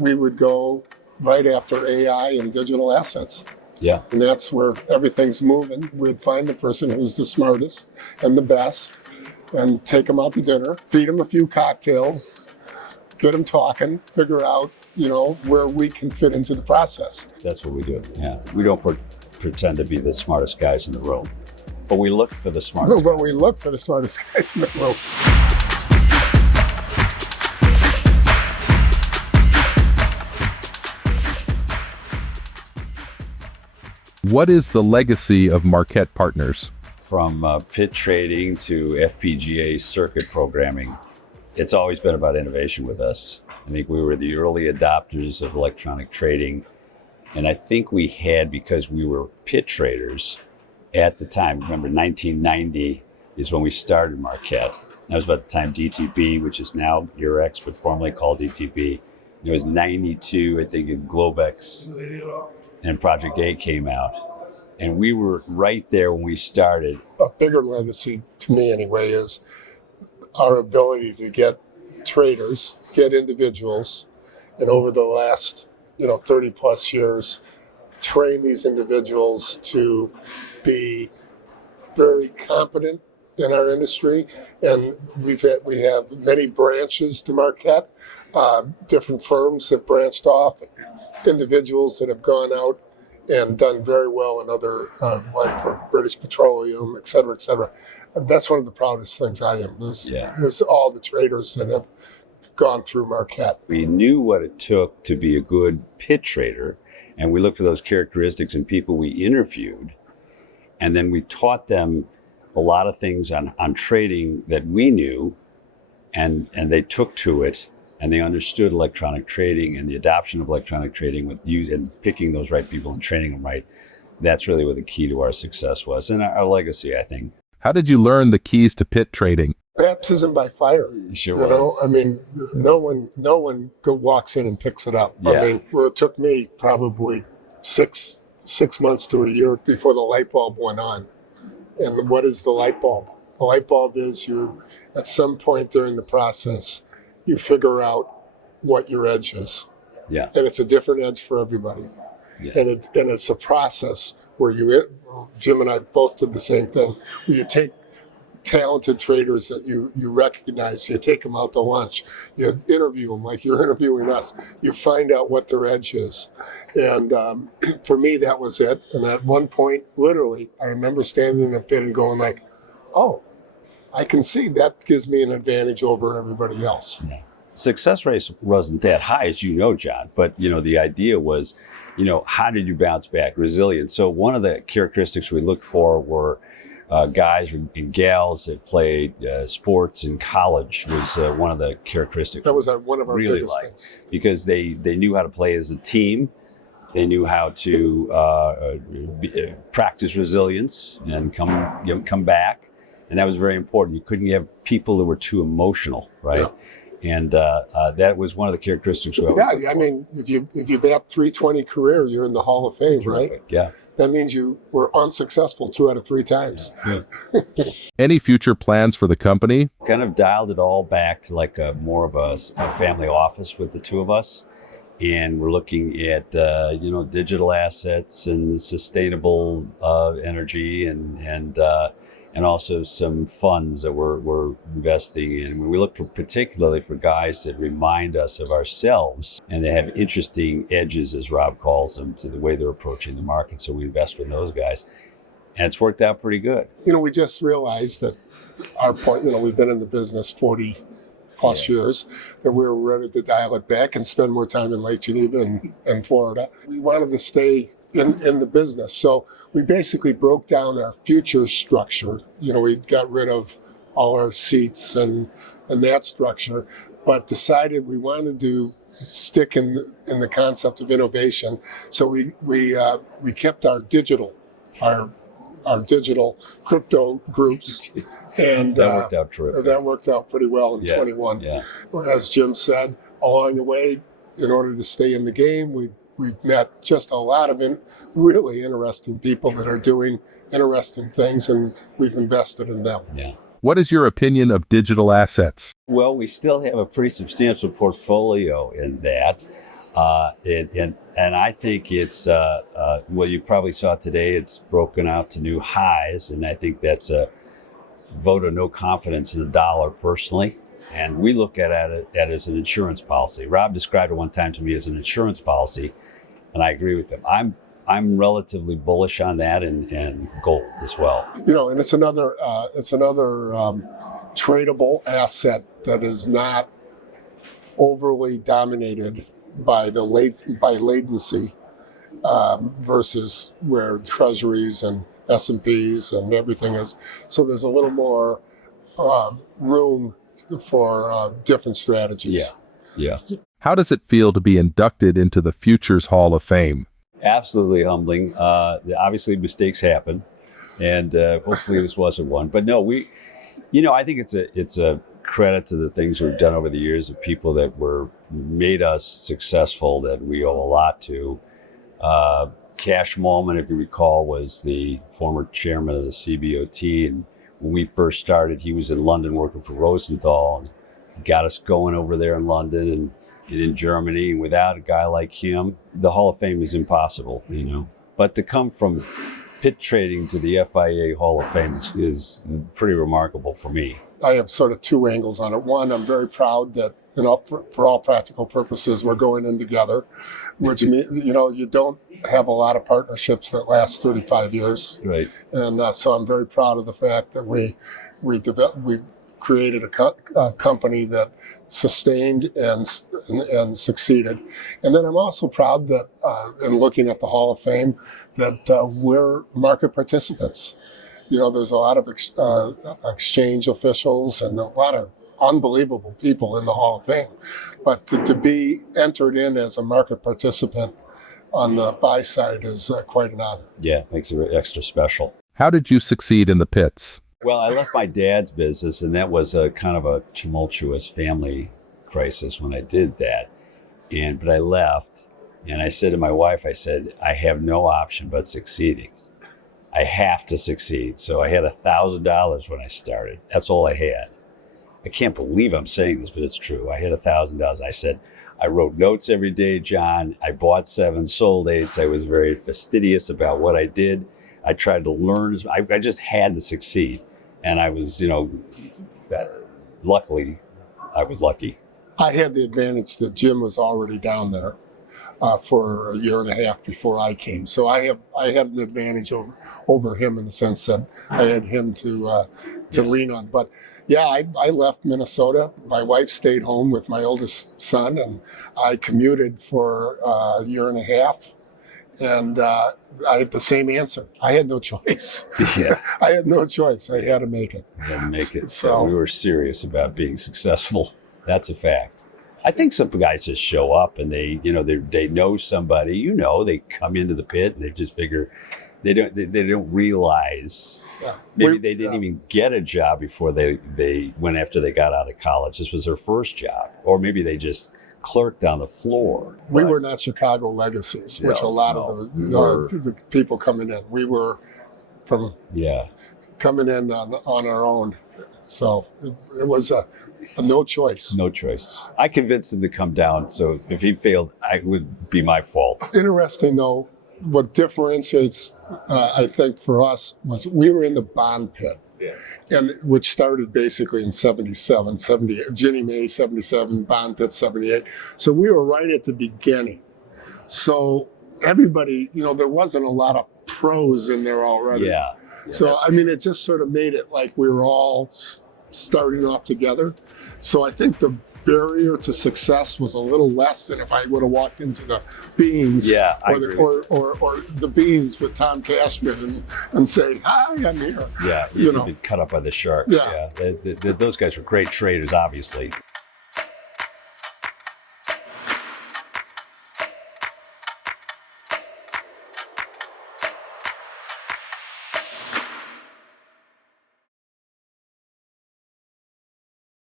we would go right after AI and digital assets. Yeah. And that's where everything's moving. We'd find the person who's the smartest and the best and take them out to dinner, feed them a few cocktails, get them talking, figure out, where we can fit into the process. That's what we do. Yeah. We don't pretend to be the smartest guys in the room, but we look for the smartest But we look for the smartest guys in the room. What is the legacy of Marquette Partners? From pit trading to FPGA circuit programming, it's always been about innovation with us. I think we were the early adopters of electronic trading. And I think we had, because we were pit traders at the time, remember 1990 is when we started Marquette. That was about the time DTB, which is now Eurex, but formerly called DTB. It was 92, I think, in Globex, and Project A came out. And we were right there when we started. A bigger legacy, to me anyway, is our ability to get traders, get individuals, and over the last 30 plus years, train these individuals to be very competent in our industry. And we have many branches to Marquette. Different firms have branched off, individuals that have gone out and done very well in other, like for British Petroleum, et cetera, et cetera. That's one of the proudest things I am, is all the traders that have gone through Marquette. We knew what it took to be a good pit trader, and we looked for those characteristics in people we interviewed, and then we taught them a lot of things on trading that we knew, and they took to it. And they understood electronic trading and the adoption of electronic trading with and picking those right people and training them right. That's really what the key to our success was, and our legacy, I think. How did you learn the keys to pit trading? Baptism by fire. Sure was. I mean, no one walks in and picks it up. Yeah. I mean, well, it took me probably six months to a year before the light bulb went on. And what is the light bulb? The light bulb is you, at some point during the process, you figure out what your edge is. Yeah. And it's a different edge for everybody. Yeah. And it's a process where Jim and I both did the same thing, where you take talented traders that you recognize, you take them out to lunch, you interview them like you're interviewing us, you find out what their edge is. And for me, that was it. And at one point, literally, I remember standing in a pit and going like, oh, I can see that gives me an advantage over everybody else. Yeah. Success rate wasn't that high, as you know, John, but the idea was, how did you bounce back? Resilience. So one of the characteristics we looked for were guys and gals that played sports in college was one of the characteristics. That was one of our really biggest liked, things. because they knew how to play as a team. They knew how to practice resilience and come back. And that was very important. You couldn't have people that were too emotional, right? Yeah. And that was one of the characteristics. Yeah, I mean, if you have 320 career, you're in the Hall of Fame, right? Yeah. That means you were unsuccessful 2 out of 3 times. Yeah. Any future plans for the company? Kind of dialed it all back to like more of a family office with the two of us. And we're looking at, digital assets and sustainable energy and also some funds that we're investing in. We look particularly for guys that remind us of ourselves, and they have interesting edges, as Rob calls them, to the way they're approaching the market. So we invest in those guys, and it's worked out pretty good. We just realized that our point, we've been in the business 40 plus years, that we were ready to dial it back and spend more time in Lake Geneva and Florida. We wanted to stay in the business. So we basically broke down our future structure. We got rid of all our seats and that structure, but decided we wanted to stick in the concept of innovation. So we kept our digital crypto groups. And that worked out terrific. That worked out pretty well in 21. Yeah. As Jim said, along the way, in order to stay in the game, we've met just a lot of really interesting people that are doing interesting things, and we've invested in them. Yeah. What is your opinion of digital assets? Well, we still have a pretty substantial portfolio in that. And I think it's well, you probably saw today. It's broken out to new highs, and I think that's a vote of no confidence in the dollar personally. And we look at it as an insurance policy. Rob described it one time to me as an insurance policy, and I agree with him. I'm relatively bullish on that and gold as well. And it's another tradable asset that is not overly dominated by latency versus where treasuries and S&Ps and everything is. So there's a little more room for different strategies. Yeah. How does it feel to be inducted into the Futures Hall of Fame? Absolutely humbling. Obviously mistakes happen, and hopefully this wasn't one. But no, I think it's a credit to the things we've done over the years of people that made us successful that we owe a lot to. Cash Malman, if you recall, was the former chairman of the CBOT, and when we first started, he was in London working for Rosenthal, and he got us going over there in London and in Germany. And without a guy like him, the Hall of Fame is impossible, But to come from pit trading to the FIA Hall of Fame is pretty remarkable for me. I have sort of two angles on it. One, I'm very proud that, for all practical purposes, we're going in together, which means, you don't have a lot of partnerships that last 35 years. Right. And so I'm very proud of the fact that we created a company that sustained and succeeded. And then I'm also proud that, in looking at the Hall of Fame, that we're market participants. There's a lot of exchange officials and a lot of unbelievable people in the Hall of Fame. But to be entered in as a market participant on the buy side is quite an honor. Yeah, makes it extra special. How did you succeed in the pits? Well, I left my dad's business, and that was a kind of a tumultuous family crisis when I did that. But I left, and I said to my wife, I have no option but succeeding. I have to succeed. So I had $1,000 when I started. That's all I had. I can't believe I'm saying this, but it's true. I had $1,000. I said, I wrote notes every day, John. I bought 7, sold 8. I was very fastidious about what I did. I tried to learn. I just had to succeed. And I was, luckily, I was lucky. I had the advantage that Jim was already down there for a year and a half before I came. So I had an advantage over him in the sense that I had him to lean on. But yeah, I left Minnesota. My wife stayed home with my oldest son, and I commuted for a year and a half. And I had the same answer. I had no choice. Yeah. I had no choice. I had to make it. So we were serious about being successful. That's a fact. I think some guys just show up and they know somebody. They come into the pit and they just figure they don't realize. Yeah. Maybe they didn't even get a job before they went after they got out of college. This was their first job, or maybe they just clerked on the floor. We were not Chicago legacies, which a lot of the people coming in. We were from coming in on our own. So it was a no choice. No choice. I convinced him to come down. So if he failed, it would be my fault. Interesting though, what differentiates, I think for us, was we were in the bond pit. Yeah. And which started basically in 77, 78, Ginnie Mae 77, bond pit 78. So we were right at the beginning. So everybody, there wasn't a lot of pros in there already. Yeah. So, it just sort of made it like we were all starting off together. So I think the barrier to success was a little less than if I would have walked into the beans or the beans with Tom Cashman and say, hi, I'm here. Yeah, you've been cut up by the sharks. Yeah. Those guys were great traders, obviously.